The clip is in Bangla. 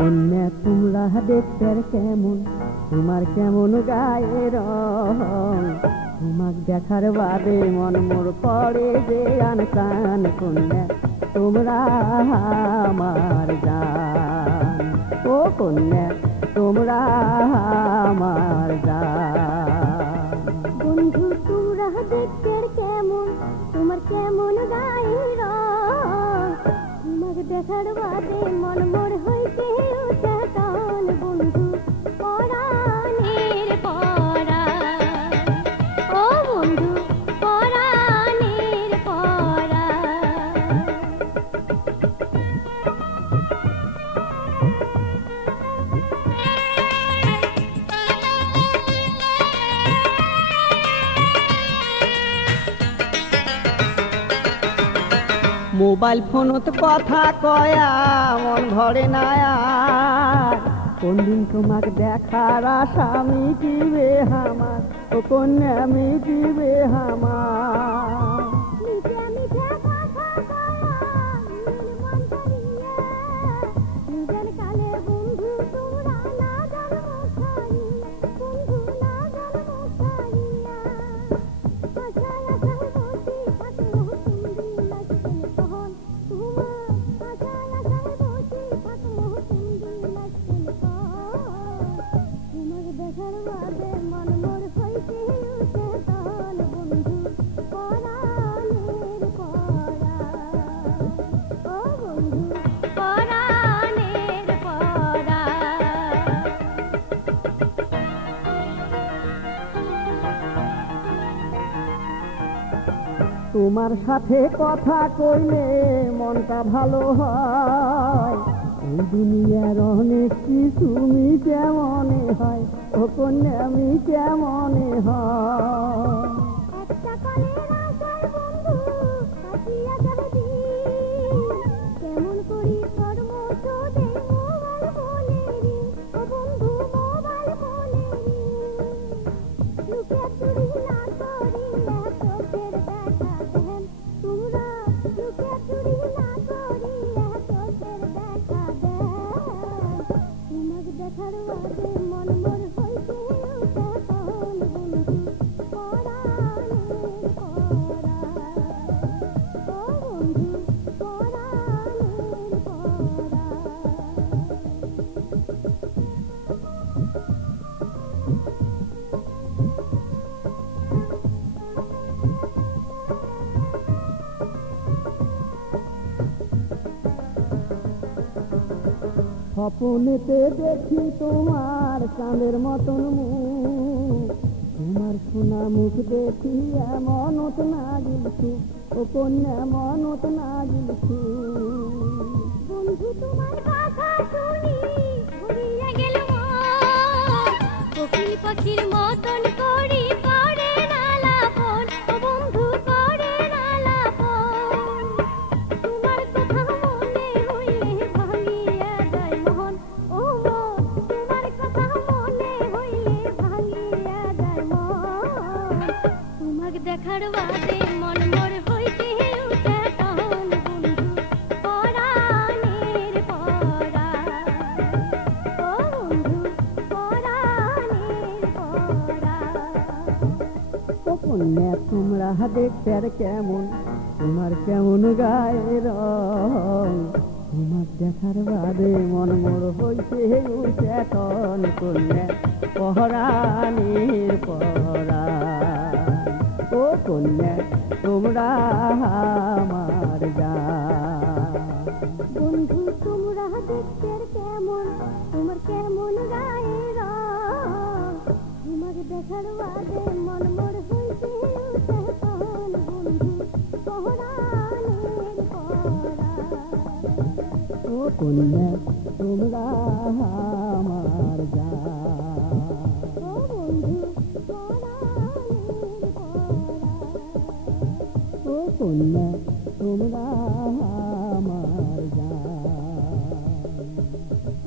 কন্যা তোমরা দেখতে কেমন, তোমার কেমন গায়ের রং, তোমাক দেখার বাদে মন মোর করে যে আনসান। কন্যা তোমরা আমার জান, ও কন্যা তোমরা আমার জান। বন্ধু তোমরা দেখতে কেমন, তোমার কেমন গায়ের রং, তোমাক দেখার বাদে মন মোর হইতে উঠে টান। বন্ধু পরাণের পরাণ, ও বন্ধু পরাণের পরাণ। মোবাইল ফোনত কথা কয়া মন ভরে না আর, কোনদিন তোমাক দেখার আশা মিটিবে আমার, ও কন্যা মিটিবে আমার। মিঠা মিঠা কথা কয়া মন ভরিয়া, নিজের কালে বন্ধু তোমরা না জান মুখাইয়া, বন্ধু না জান মুখাইয়া। আশায় আশায় বসি থাকো তুমি লাগছেন কহন তোমার, আশায় আশায় বসি থাকো তুমি লাগছেন কহন। তোমার দেখার বাদে মন মোর হইতে উঠে টান। বন্ধু পরাণের পরাণ, ও বন্ধু পরাণের পরাণ। তোমার সাথে কথা কইলে মনটা ভালো হয়, এই দুনিয়ার অনেক কিছু মিটে মনে হয়, ও কন্যা মিটে মনে হয়। একটা কলের আশায় বন্ধু কাটিয়া যাবে দিন, কেমন করি কর্ম তোদের মোবাইল ফোনেরই, ও বন্ধু মোবাইল ফোনেরই। লুকিয়ে চুরি না করিয়া চোখের দেখা দেন তোমরা, লুকিয়ে চুরি না করিয়া চোখের দেখা দেন। তোমাক দেখার বাদে মন মোর হইতে উঠে টান। বন্ধু পরাণের পরাণ, ও বন্ধু পরাণের স্বপ্নেতে দেখি তোমার চাঁদের মতন মুখ, তোমার সোনা মুখ দেখি মনত না গিলছু, ও কন্যা মনত না গিলছু। বন্ধু তোমার কথা শুনি ভরিয়া গেল মন, কোকিল পাখির মতন করি করে না লাপন, ও বন্ধু করে না লাপন। তোমার কথা মনে হইলে ভাঙিয়া যায় মন, ও মন তোমার কথা মনে হইলে ভাঙিয়া যায় মন। তোমাক দেখার বাদে মন মোর হইতে উঠে টান। বন্ধু পরাণের পরাণ, ও বন্ধু পরাণের পরাণ। ও কন্যা তোমরা দেখতে কেমন, তোমার কেমন গায়ের রং, তোমার দেখার বাদে মন মোর হইতে উঠে টন। কন্যা পরাণের পরাণ, ও কন্যা তোমরা আমার জান। বন্ধু তোমরা দেখতে কেমন, তোমার কেমন গায়ের রং, তোমার দেখার বাদে মন মোর হইতে উঠে টান। বন্ধু পরাণের পরাণ, ও কন্যা তোমরা আমার জান। ও বন্ধু পরাণের পরাণ। ও কন্যা তোমরা